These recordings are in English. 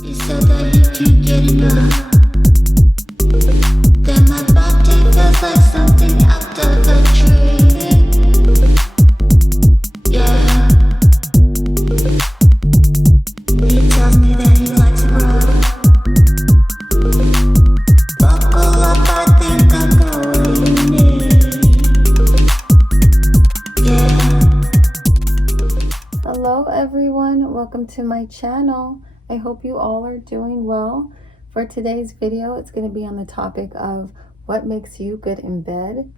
You said that you can't get enough. Then my body feels like something out of a dream. Yeah. He tells me that he likes rough. Buckle up, I think I got what you need. Yeah. Hello everyone, welcome to my channel. I hope you all are doing well. For today's video, it's going to be on the topic of what makes you good in bed.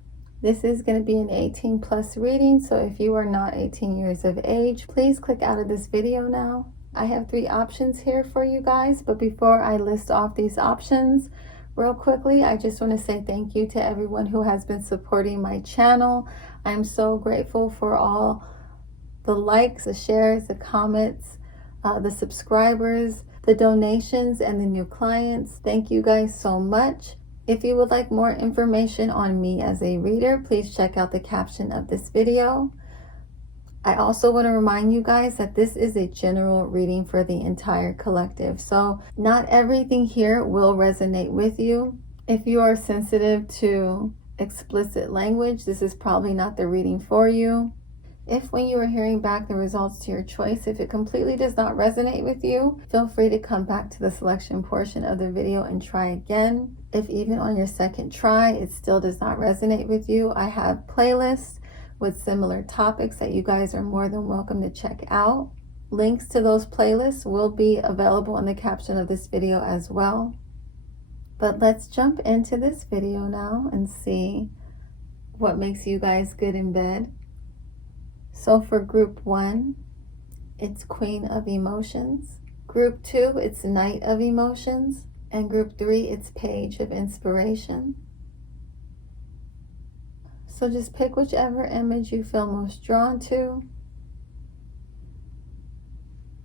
This is going to be an 18 plus reading, so if you are not 18 years of age, please click out of this video now. I have 3 options here for you guys, but before I list off these options, real quickly, I just want to say thank you to everyone who has been supporting my channel. I'm so grateful for all the likes, the shares, the comments, the subscribers, the donations, and the new clients. Thank you guys so much. If you would like more information on me as a reader, please check out the caption of this video. I also want to remind you guys that this is a general reading for the entire collective, so not everything here will resonate with you. If you are sensitive to explicit language, this is probably not the reading for you. If when you are hearing back the results to your choice, if it completely does not resonate with you, feel free to come back to the selection portion of the video and try again. If even on your second try, it still does not resonate with you, I have playlists with similar topics that you guys are more than welcome to check out. Links to those playlists will be available in the caption of this video as well. But let's jump into this video now and see what makes you guys good in bed. So for group 1, it's Queen of Emotions. Group 2, it's Knight of Emotions. And group 3, it's Page of Inspiration. So just pick whichever image you feel most drawn to.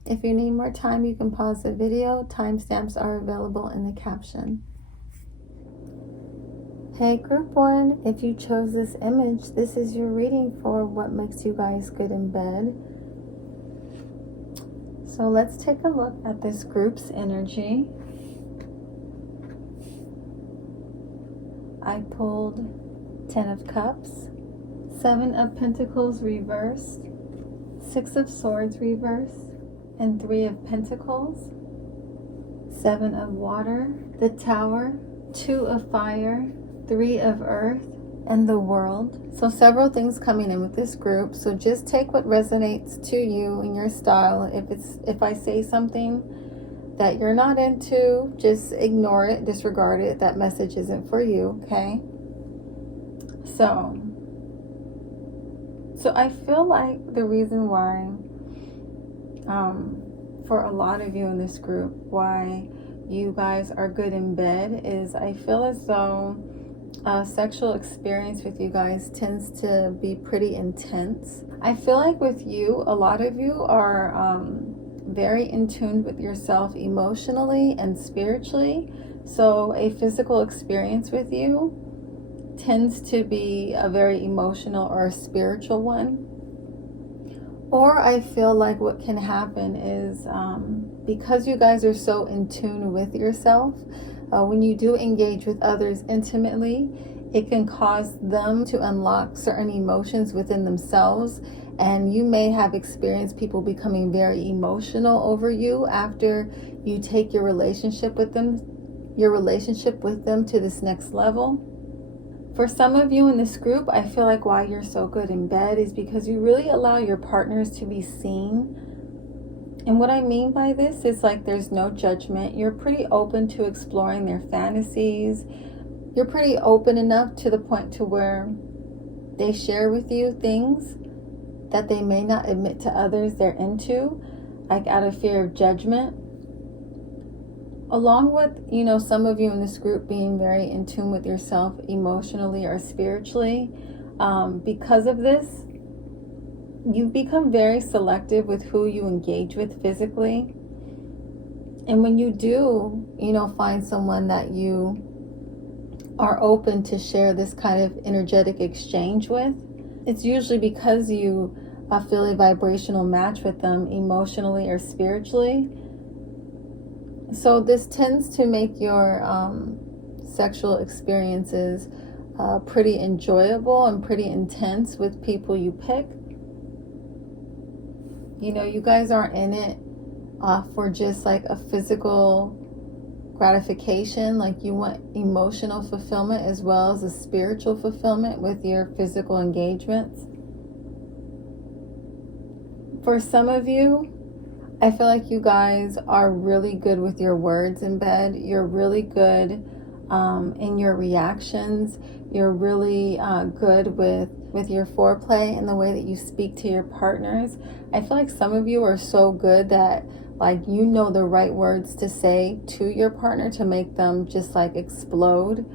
If you need more time, you can pause the video. Timestamps are available in the caption. Hey group 1, if you chose this image, this is your reading for what makes you guys good in bed. So let's take a look at this group's energy. I pulled 10 of Cups, 7 of Pentacles reversed, 6 of Swords reversed, and 3 of Pentacles, 7 of Water, the Tower, 2 of Fire, 3 of Earth, and the World. So several things coming in with this group. So just take what resonates to you in your style. If I say something that you're not into, just ignore it, disregard it. That message isn't for you, okay? So I feel like the reason why, for a lot of you in this group, why you guys are good in bed is I feel as though sexual experience with you guys tends to be pretty intense. I feel like with you, a lot of you are very in tune with yourself emotionally and spiritually. So a physical experience with you tends to be a very emotional or a spiritual one. Or I feel like what can happen is because you guys are so in tune with yourself, when you do engage with others intimately, it can cause them to unlock certain emotions within themselves, and you may have experienced people becoming very emotional over you after you take your relationship with them to this next level. For some of you in this group, I feel like why you're so good in bed is because you really allow your partners to be seen. And what I mean by this is like there's no judgment. You're pretty open to exploring their fantasies. You're pretty open enough to the point to where they share with you things that they may not admit to others they're into, like out of fear of judgment. Along with, some of you in this group being very in tune with yourself emotionally or spiritually, because of this, you've become very selective with who you engage with physically. And when you do, find someone that you are open to share this kind of energetic exchange with, it's usually because you feel a vibrational match with them emotionally or spiritually. So this tends to make your sexual experiences pretty enjoyable and pretty intense with people you pick. You know, you guys aren't in it for just like a physical gratification. Like, you want emotional fulfillment as well as a spiritual fulfillment with your physical engagements. For some of you, I feel like you guys are really good with your words in bed. You're really good in your reactions. You're really good with your foreplay and the way that you speak to your partners. I feel like some of you are so good that, like, you know the right words to say to your partner to make them just like explode.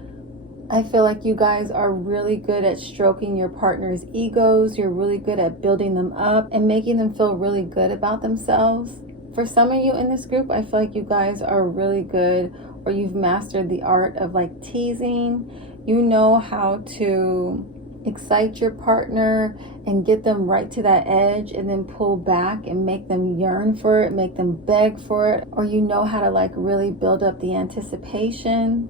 I feel like you guys are really good at stroking your partner's egos. You're really good at building them up and making them feel really good about themselves. For some of you in this group, I feel like you guys are really good, or you've mastered the art of like teasing. You know how to excite your partner and get them right to that edge and then pull back and make them yearn for it, make them beg for it. Or you know how to like really build up the anticipation.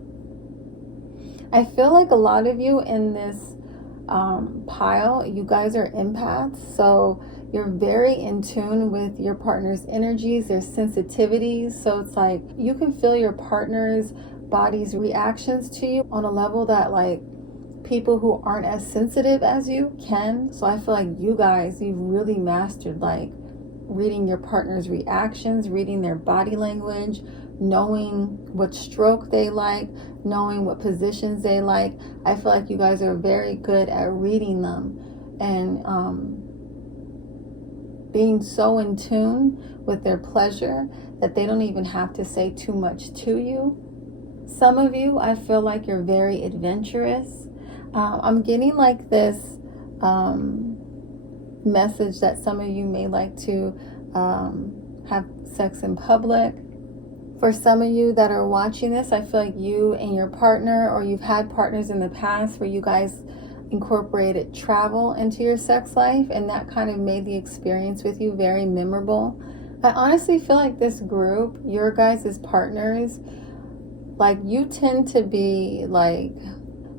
I feel like a lot of you in this pile, you guys are empaths, so you're very in tune with your partner's energies, their sensitivities. So it's like you can feel your partner's body's reactions to you on a level that like people who aren't as sensitive as you can. So I feel like you guys, you've really mastered like reading your partner's reactions, reading their body language, knowing what stroke they like, knowing what positions they like. I feel like you guys are very good at reading them and being so in tune with their pleasure that they don't even have to say too much to you. Some of you, I feel like you're very adventurous. I'm getting like this message that some of you may like to have sex in public. For some of you that are watching this, I feel like you and your partner, or you've had partners in the past where you guys incorporated travel into your sex life, and that kind of made the experience with you very memorable. I honestly feel like this group, your guys' partners, like you tend to be like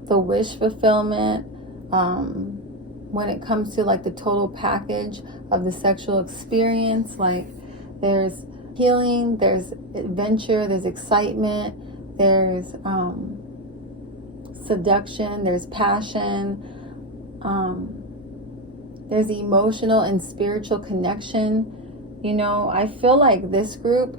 the wish fulfillment when it comes to like the total package of the sexual experience. Like, there's healing, there's adventure, there's excitement, there's seduction, there's passion, there's emotional and spiritual connection. You know, I feel like this group,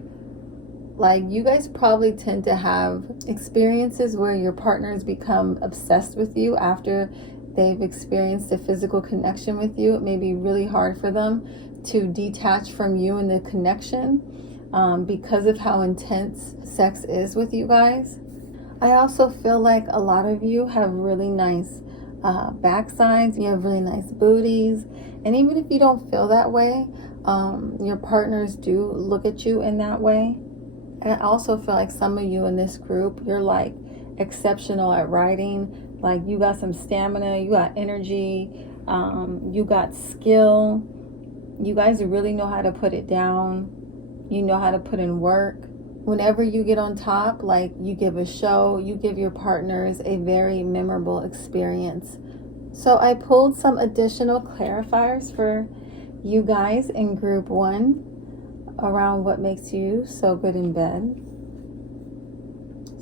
like you guys probably tend to have experiences where your partners become obsessed with you after they've experienced a physical connection with you. It may be really hard for them to detach from you in the connection because of how intense sex is with you guys. I also feel like a lot of you have really nice backsides. You have really nice booties. And even if you don't feel that way, your partners do look at you in that way. And I also feel like some of you in this group, you're like exceptional at writing. Like, you got some stamina, you got energy, you got skill. You guys really know how to put it down. You know how to put in work. Whenever you get on top, like, you give a show, you give your partners a very memorable experience. So I pulled some additional clarifiers for you guys in group 1 around what makes you so good in bed.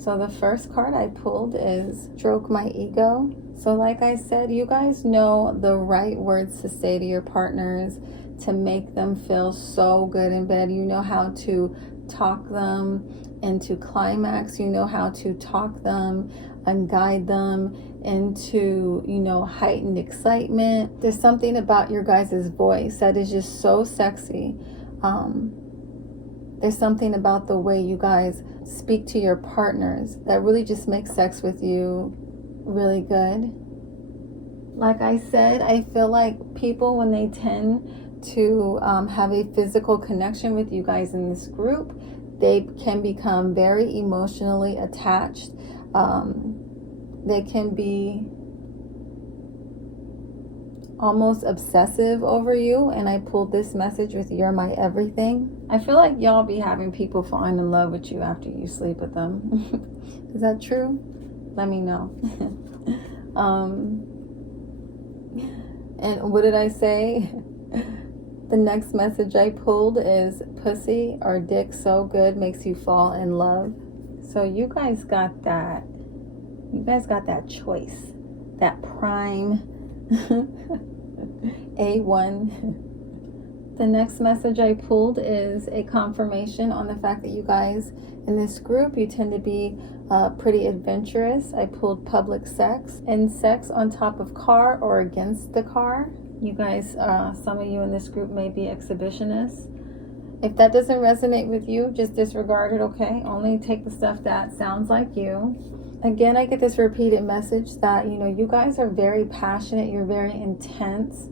So the first card I pulled is Stroke My Ego. So like I said, you guys know the right words to say to your partners to make them feel so good in bed. You know how to talk them into climax. You know how to talk them and guide them into, you know, heightened excitement. There's something about your guys' voice that is just so sexy. There's something about the way you guys speak to your partners that really just makes sex with you really good. Like I said, I feel like people, when they tend to have a physical connection with you guys in this group, they can become very emotionally attached. They can be almost obsessive over you, and I pulled this message with "You're my everything." I feel like y'all be having people falling in love with you after you sleep with them. Is that true? Let me know. And what did I say? The next message I pulled is "Pussy or dick so good makes you fall in love." So you guys got that. You guys got that choice. That prime A1. The next message I pulled is a confirmation on the fact that you guys in this group, you tend to be pretty adventurous. I pulled public sex and sex on top of car or against the car. You guys, some of you in this group may be exhibitionists. If that doesn't resonate with you, just disregard it, okay? Only take the stuff that sounds like you. Again, I get this repeated message that, you know, you guys are very passionate. You're very intense.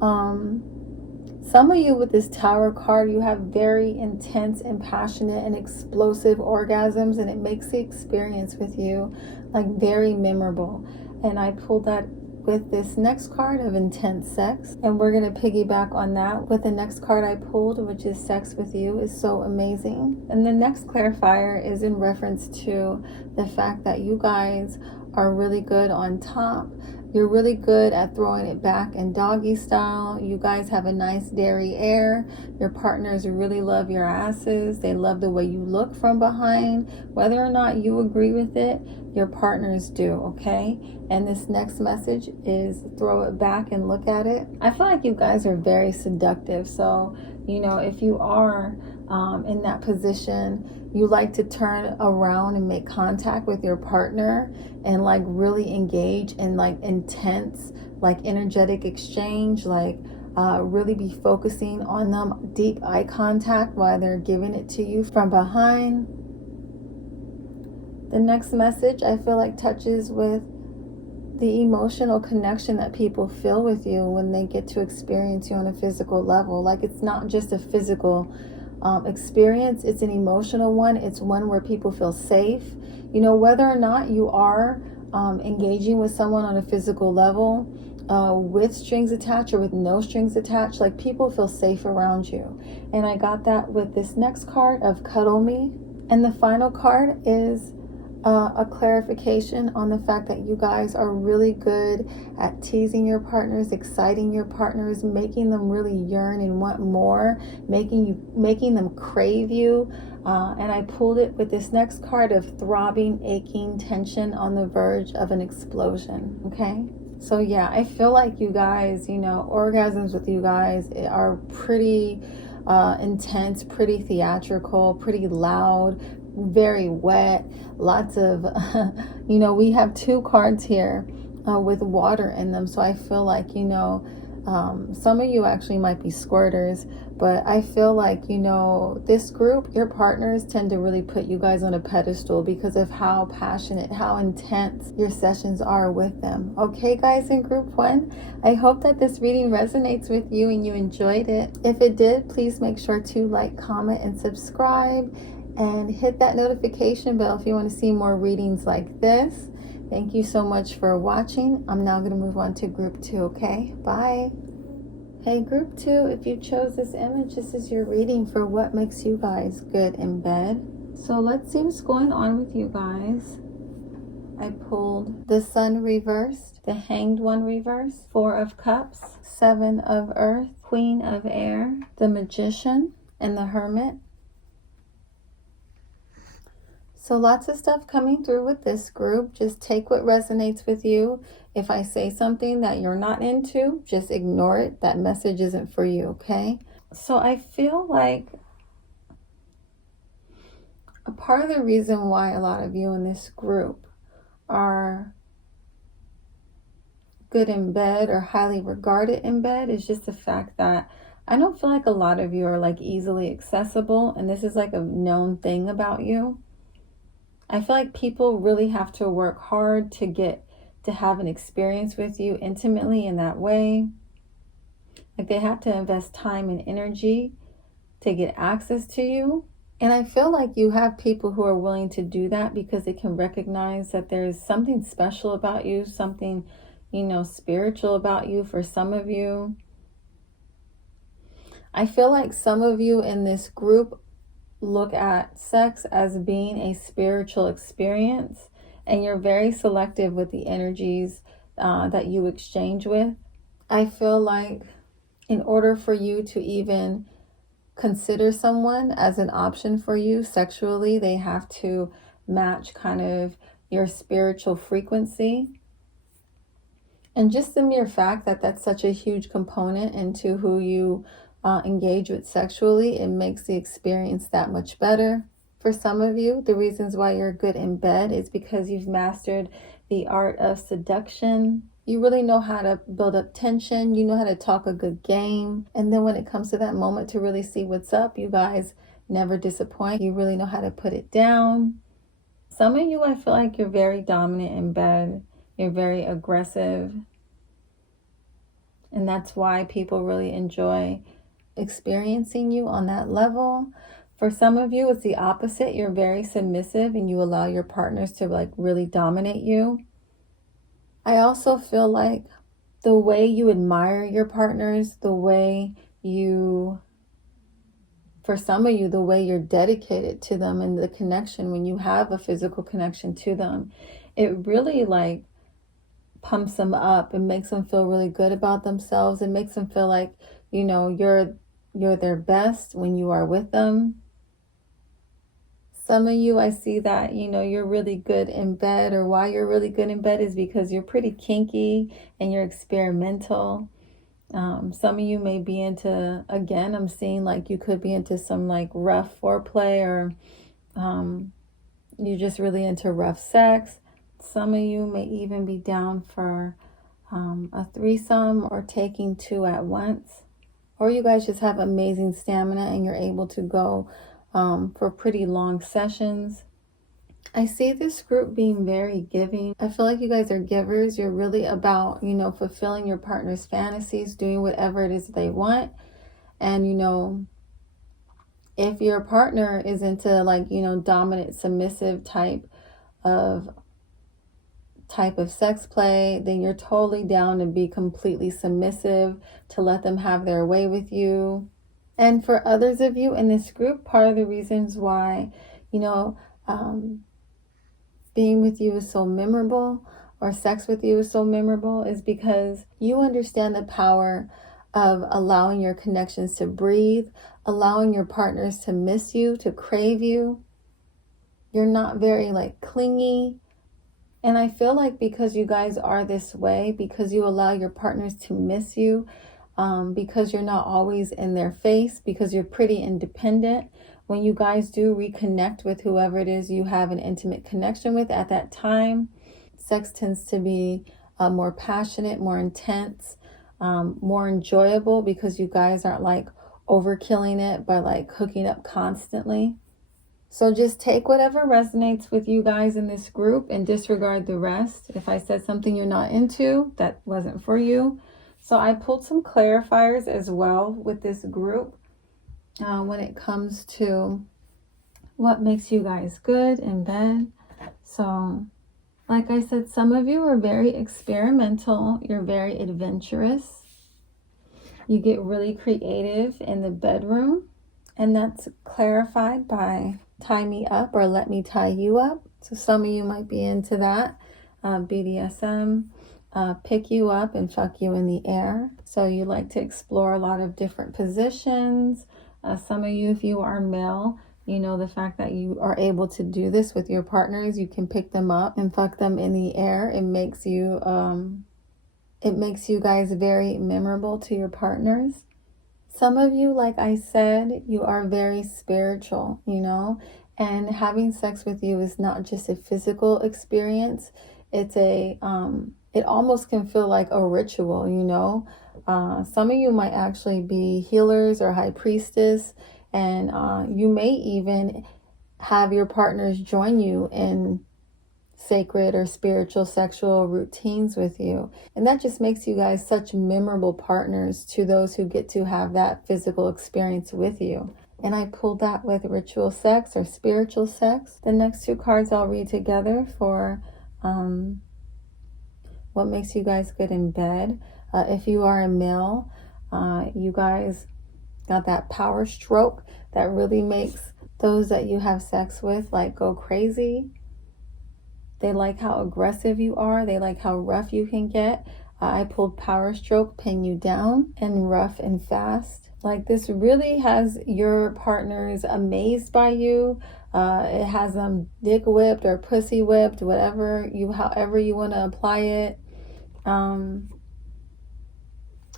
Some of you with this Tower card, you have very intense and passionate and explosive orgasms, and it makes the experience with you like very memorable. And I pulled that with this next card of intense sex, and we're going to piggyback on that with the next card I pulled, which is sex with you is so amazing. And the next clarifier is in reference to the fact that you guys are really good on top. You're really good at throwing it back in doggy style. You guys have a nice derriere. Your partners really love your asses. They love the way you look from behind. Whether or not you agree with it, your partners do, okay? And this next message is throw it back and look at it. I feel like you guys are very seductive. So, you know, if you are in that position, you like to turn around and make contact with your partner and like really engage in like intense, like energetic exchange, like really be focusing on them, deep eye contact while they're giving it to you from behind. The next message I feel like touches with the emotional connection that people feel with you when they get to experience you on a physical level. Like, it's not just a physical experience, it's an emotional one. It's one where people feel safe. You know, whether or not you are engaging with someone on a physical level, with strings attached or with no strings attached, like, people feel safe around you. And I got that with this next card of Cuddle Me. And the final card is a clarification on the fact that you guys are really good at teasing your partners, exciting your partners, making them really yearn and want more, making them crave you. And I pulled it with this next card of throbbing, aching tension on the verge of an explosion. Okay. So yeah, I feel like you guys, you know, orgasms with you guys are pretty intense, pretty theatrical, pretty loud, very wet, lots of you know, we have two cards here with water in them, so I feel like, you know, some of you actually might be squirters, but I feel like, you know, this group, your partners tend to really put you guys on a pedestal because of how passionate, how intense your sessions are with them. Okay, guys, in group one, I hope that this reading resonates with you and you enjoyed it. If it did, please make sure to like, comment, and subscribe, and hit that notification bell if you want to see more readings like this. Thank you so much for watching. I'm now going to move on to group two, okay? Bye. Hey, group two, if you chose this image, this is your reading for what makes you guys good in bed. So let's see what's going on with you guys. I pulled the Sun reversed, the Hanged One reversed, Four of Cups, Seven of Earth, Queen of Air, the Magician, and the Hermit. So lots of stuff coming through with this group. Just take what resonates with you. If I say something that you're not into, just ignore it. That message isn't for you, okay? So I feel like a part of the reason why a lot of you in this group are good in bed or highly regarded in bed is just the fact that I don't feel like a lot of you are like easily accessible, and this is like a known thing about you. I feel like people really have to work hard to get to have an experience with you intimately in that way. Like, they have to invest time and energy to get access to you. And I feel like you have people who are willing to do that because they can recognize that there's something special about you, something spiritual about you for some of you. I feel like some of you in this group look at sex as being a spiritual experience, and you're very selective with the energies that you exchange with. I feel like in order for you to even consider someone as an option for you sexually, they have to match kind of your spiritual frequency. And just the mere fact that that's such a huge component into who you engage with sexually, it makes the experience that much better. For some of you, the reasons why you're good in bed is because you've mastered the art of seduction. You really know how to build up tension. You know how to talk a good game. And then when it comes to that moment to really see what's up, you guys never disappoint. You really know how to put it down. Some of you, I feel like you're very dominant in bed. You're very aggressive. And that's why people really enjoy experiencing you on that level. For some of you, it's the opposite. You're very submissive and you allow your partners to like really dominate you. I also feel like the way you admire your partners, the way you, for some of you, the way you're dedicated to them and the connection when you have a physical connection to them, it really like pumps them up and makes them feel really good about themselves. It makes them feel like, you're their best when you are with them. Some of you, I see that, you're really good in bed, or why you're really good in bed is because you're pretty kinky and you're experimental. Some of you may be into, again, I'm seeing like you could be into some like rough foreplay, or you're just really into rough sex. Some of you may even be down for a threesome or taking two at once. Or you guys just have amazing stamina and you're able to go for pretty long sessions. I see this group being very giving. I feel like you guys are givers. You're really about, fulfilling your partner's fantasies, doing whatever it is they want. And, if your partner is into like, dominant, submissive type of sex play, then you're totally down to be completely submissive, to let them have their way with you. And for others of you in this group, part of the reasons why, being with you is so memorable, or sex with you is so memorable, is because you understand the power of allowing your connections to breathe, allowing your partners to miss you, to crave you. You're not very like clingy. And I feel like because you guys are this way, because you allow your partners to miss you, because you're not always in their face, because you're pretty independent, when you guys do reconnect with whoever it is you have an intimate connection with at that time, sex tends to be more passionate, more intense, more enjoyable, because you guys aren't like overkilling it by like hooking up constantly. So just take whatever resonates with you guys in this group and disregard the rest. If I said something you're not into, that wasn't for you. So I pulled some clarifiers as well with this group when it comes to what makes you guys good in bed. So like I said, some of you are very experimental. You're very adventurous. You get really creative in the bedroom. And that's clarified by tie me up or let me tie you up. So some of you might be into that. BDSM, pick you up and fuck you in the air. So you like to explore a lot of different positions. Some of you, if you are male, the fact that you are able to do this with your partners, you can pick them up and fuck them in the air. It makes you guys very memorable to your partners. Some of you, like I said, you are very spiritual, and having sex with you is not just a physical experience. It's it almost can feel like a ritual, Some of you might actually be healers or high priestess, and you may even have your partners join you in sacred or spiritual sexual routines with you. And that just makes you guys such memorable partners to those who get to have that physical experience with you. And I pulled that with ritual sex or spiritual sex. The next two cards I'll read together for what makes you guys good in bed. If you are a male, you guys got that power stroke that really makes those that you have sex with like go crazy. They like how aggressive you are. They like how rough you can get. I pulled power stroke, pin you down, and rough and fast. Like this really has your partners amazed by you. It has them dick whipped or pussy whipped, however you want to apply it.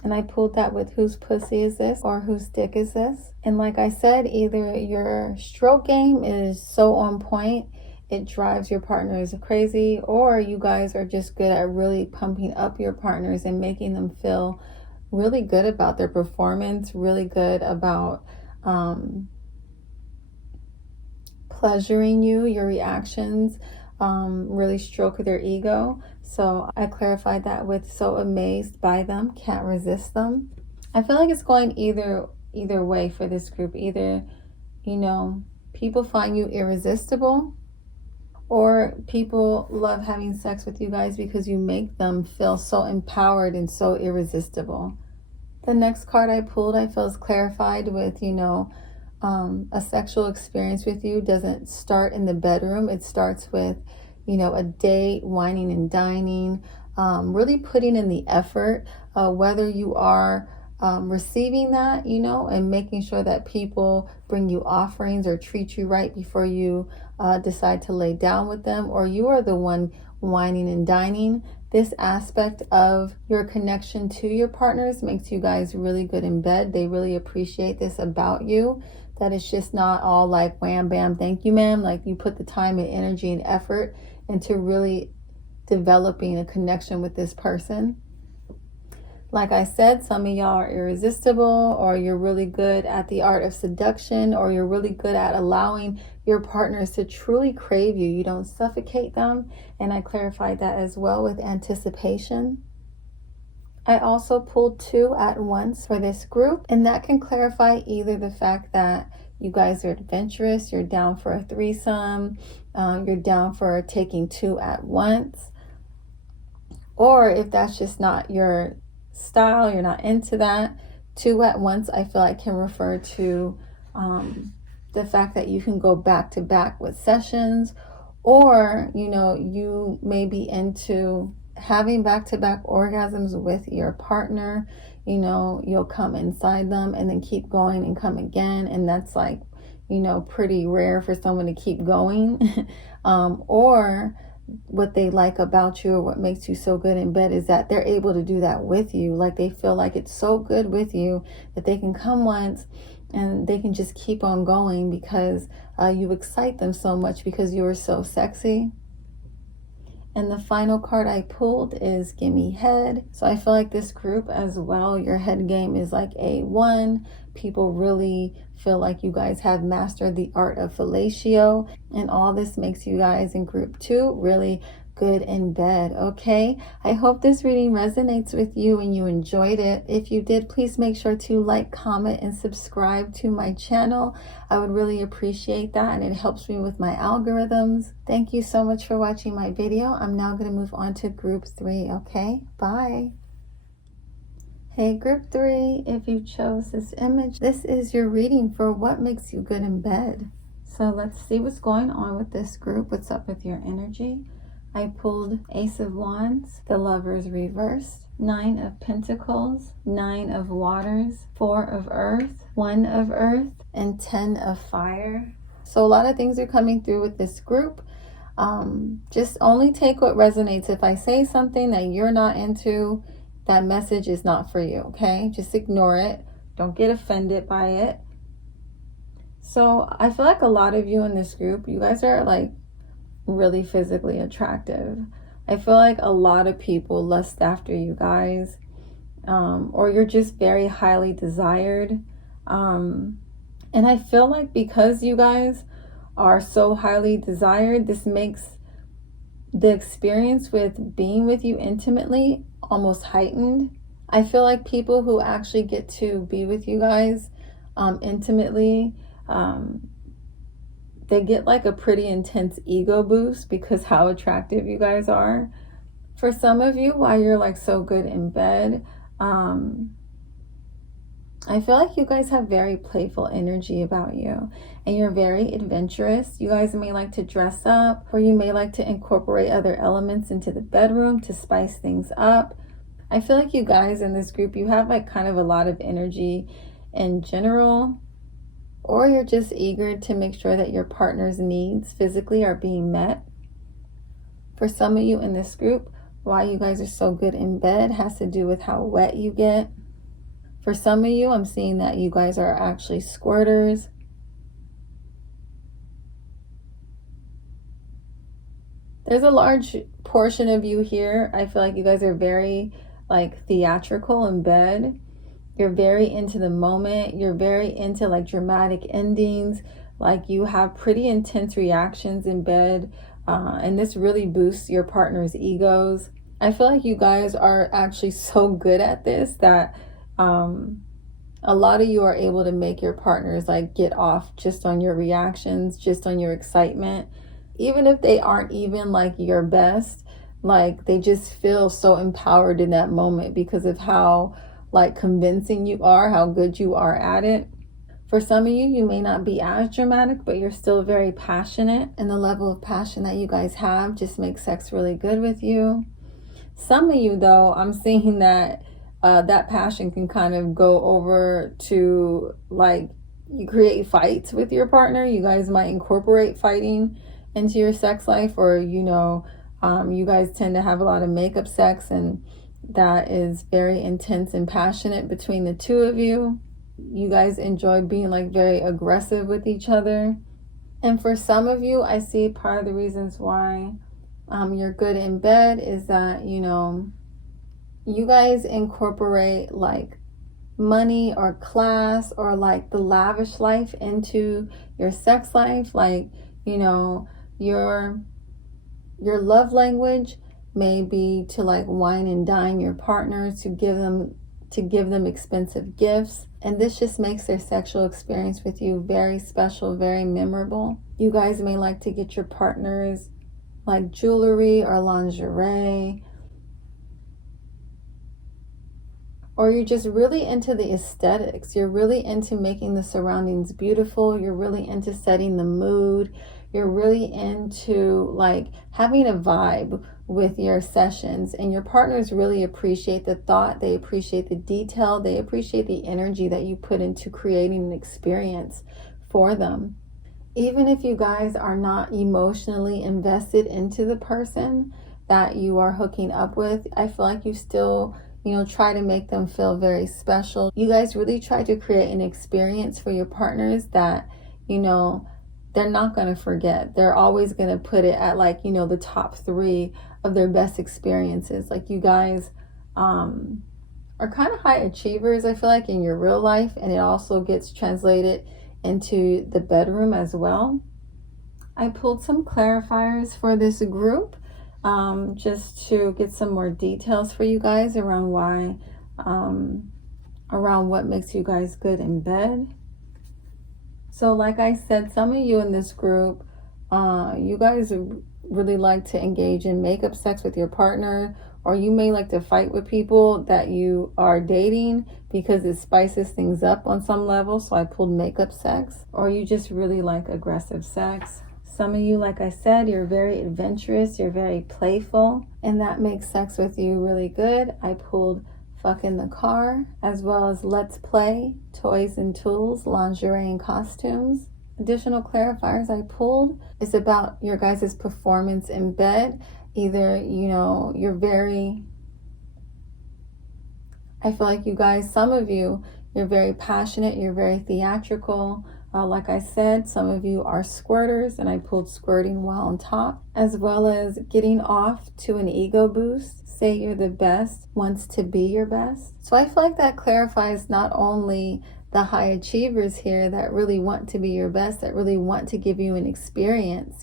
And I pulled that with whose pussy is this or whose dick is this. And like I said, either your stroke game is so on point, it drives your partners crazy, or you guys are just good at really pumping up your partners and making them feel really good about their performance, really good about pleasuring you, your reactions, really stroke their ego. So I clarified that with so amazed by them, can't resist them. I feel like it's going either way for this group. Either, people find you irresistible, or people love having sex with you guys because you make them feel so empowered and so irresistible. The next card I pulled, I feel is clarified with, a sexual experience with you doesn't start in the bedroom. It starts with, a date, whining and dining, really putting in the effort, whether you are receiving that, and making sure that people bring you offerings or treat you right before you decide to lay down with them, or you are the one whining and dining. This aspect of your connection to your partners makes you guys really good in bed. They really appreciate this about you, that it's just not all like wham, bam, thank you, ma'am. Like you put the time and energy and effort into really developing a connection with this person. Like I said, some of y'all are irresistible, or you're really good at the art of seduction, or you're really good at allowing your partners to truly crave you. You don't suffocate them. And I clarified that as well with anticipation. I also pulled 2 at once for this group, and that can clarify either the fact that you guys are adventurous, you're down for a threesome, you're down for taking 2 at once, or if that's just not your style, you're not into that. 2 at once, I feel like can refer to the fact that you can go back to back with sessions, or you may be into having back-to-back orgasms with your partner. You'll come inside them and then keep going and come again, and that's like pretty rare for someone to keep going. Or what they like about you, or what makes you so good in bed, is that they're able to do that with you. Like they feel like it's so good with you that they can come once and they can just keep on going because you excite them so much because you are so sexy. And the final card I pulled is Gimme Head. So I feel like this group as well, your head game is like A1. People really feel like you guys have mastered the art of fellatio. And all this makes you guys in group 2 really good in bed, okay? I hope this reading resonates with you and you enjoyed it. If you did, please make sure to like, comment, and subscribe to my channel. I would really appreciate that, and it helps me with my algorithms. Thank you so much for watching my video. I'm now going to move on to group 3, okay? Bye. Hey, group 3, if you chose this image, this is your reading for what makes you good in bed. So let's see what's going on with this group. What's up with your energy? I pulled Ace of Wands, the Lovers reversed, 9 of Pentacles, 9 of Waters, 4 of Earth, 1 of Earth, and 10 of Fire. So a lot of things are coming through with this group. Just only take what resonates. If I say something that you're not into, that message is not for you, okay? Just ignore it. Don't get offended by it. So I feel like a lot of you in this group, you guys are like really physically attractive. I feel like a lot of people lust after you guys, or you're just very highly desired. And I feel like because you guys are so highly desired, this makes the experience with being with you intimately almost heightened. I feel like people who actually get to be with you guys intimately, they get like a pretty intense ego boost because how attractive you guys are. For some of you, why you're like so good in bed, I feel like you guys have very playful energy about you, and you're very adventurous. You guys may like to dress up, or you may like to incorporate other elements into the bedroom to spice things up. I feel like you guys in this group, you have like kind of a lot of energy in general, or you're just eager to make sure that your partner's needs physically are being met. For some of you in this group, why you guys are so good in bed has to do with how wet you get. For some of you, I'm seeing that you guys are actually squirters. There's a large portion of you here. I feel like you guys are very like theatrical in bed. You're very into the moment. You're very into like dramatic endings. Like you have pretty intense reactions in bed. And this really boosts your partner's egos. I feel like you guys are actually so good at this that a lot of you are able to make your partners like get off just on your reactions, just on your excitement. Even if they aren't even like your best, like they just feel so empowered in that moment because of how like convincing you are, how good you are at it. For some of you, you may not be as dramatic, but you're still very passionate. And the level of passion that you guys have just makes sex really good with you. Some of you, though, I'm seeing that that passion can kind of go over to like you create fights with your partner. You guys might incorporate fighting into your sex life, or you guys tend to have a lot of makeup sex, and that is very intense and passionate between the two of you. You guys enjoy being like very aggressive with each other. And for some of you, I see part of the reasons why you're good in bed is that you guys incorporate like money or class or like the lavish life into your sex life. Like your love language may be to like wine and dine your partners, to give them expensive gifts, and this just makes their sexual experience with you very special, very memorable. You guys may like to get your partners like jewelry or lingerie, or you're just really into the aesthetics. You're really into making the surroundings beautiful. You're really into setting the mood. You're really into like having a vibe with your sessions, and your partners really appreciate the thought. They appreciate the detail. They appreciate the energy that you put into creating an experience for them. Even if you guys are not emotionally invested into the person that you are hooking up with, I feel like you still try to make them feel very special. You guys really try to create an experience for your partners that they're not going to forget. They're always going to put it at like the top 3 of their best experiences. Like you guys are kind of high achievers, I feel like, in your real life, and it also gets translated into the bedroom as well. I pulled some clarifiers for this group just to get some more details for you guys around why around what makes you guys good in bed. So like I said, some of you in this group, you guys really like to engage in makeup sex with your partner, or you may like to fight with people that you are dating because it spices things up on some level. So I pulled makeup sex, or you just really like aggressive sex. Some of you, like I said, you're very adventurous, you're very playful, and that makes sex with you really good. I pulled fuck in the car, as well as let's play, toys and tools, lingerie and costumes. Additional clarifiers I pulled is about your guys' performance in bed. Either, you're very, I feel like you guys, some of you, you're very passionate, you're very theatrical. Like I said, some of you are squirters, and I pulled squirting while on top, as well as getting off to an ego boost. Say you're the best, wants to be your best. So I feel like that clarifies not only the high achievers here that really want to be your best, that really want to give you an experience,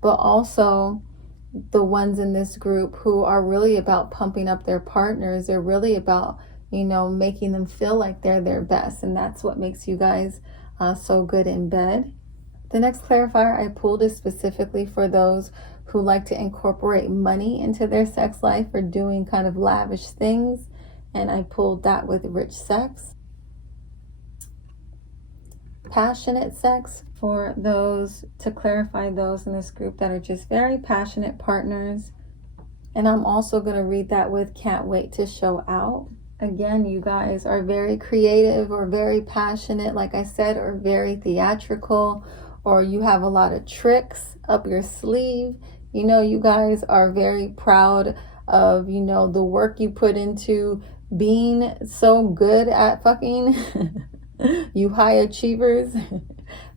but also the ones in this group who are really about pumping up their partners. They're really about, making them feel like they're their best. And that's what makes you guys so good in bed. The next clarifier I pulled is specifically for those who like to incorporate money into their sex life or doing kind of lavish things. And I pulled that with rich sex. Passionate sex for those, to clarify those in this group that are just very passionate partners. And I'm also going to read that with can't wait to show out. Again, you guys are very creative or very passionate, like I said, or very theatrical, or you have a lot of tricks up your sleeve. You know, you guys are very proud of, you know, the work you put into being so good at fucking. You high achievers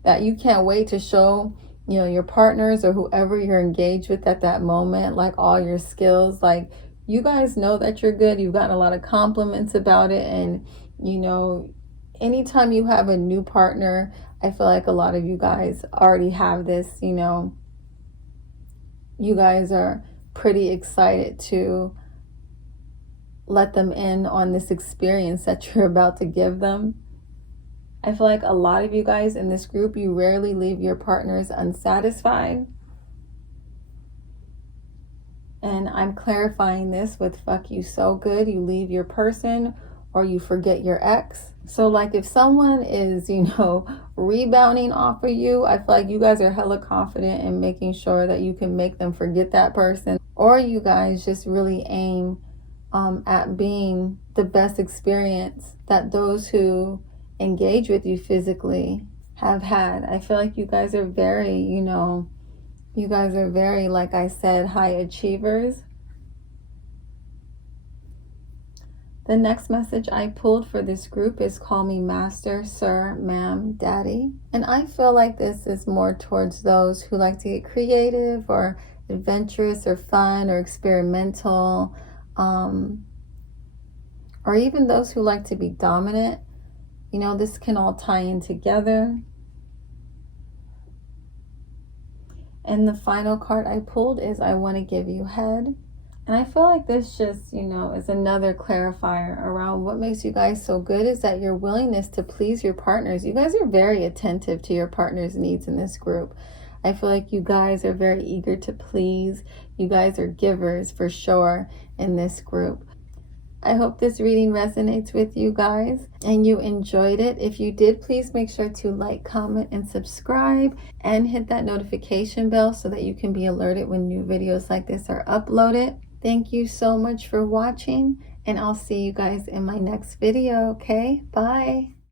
that you can't wait to show, you know, your partners or whoever you're engaged with at that moment, like all your skills. Like, you guys know that you're good. You've gotten a lot of compliments about it. And, you know, anytime you have a new partner, I feel like a lot of you guys already have this, you know, you guys are pretty excited to let them in on this experience that you're about to give them. I feel like a lot of you guys in this group, you rarely leave your partners unsatisfied. And I'm clarifying this with fuck you so good, you leave your person or you forget your ex. So like if someone is, you know, rebounding off of you, I feel like you guys are hella confident in making sure that you can make them forget that person. Or you guys just really aim at being the best experience that those who engage with you physically have had. I feel like you guys are very, you know, you guys are very, like I said, high achievers. The next message I pulled for this group is call me master, sir, ma'am, daddy. And I feel like this is more towards those who like to get creative or adventurous or fun or experimental, or even those who like to be dominant. You know, this can all tie in together. And the final card I pulled is I want to give you head. And I feel like this just, you know, is another clarifier around what makes you guys so good is that your willingness to please your partners. You guys are very attentive to your partner's needs in this group. I feel like you guys are very eager to please. You guys are givers for sure in this group. I hope this reading resonates with you guys and you enjoyed it. If you did, please make sure to like, comment, and subscribe and hit that notification bell so that you can be alerted when new videos like this are uploaded. Thank you so much for watching, and I'll see you guys in my next video, okay? Bye.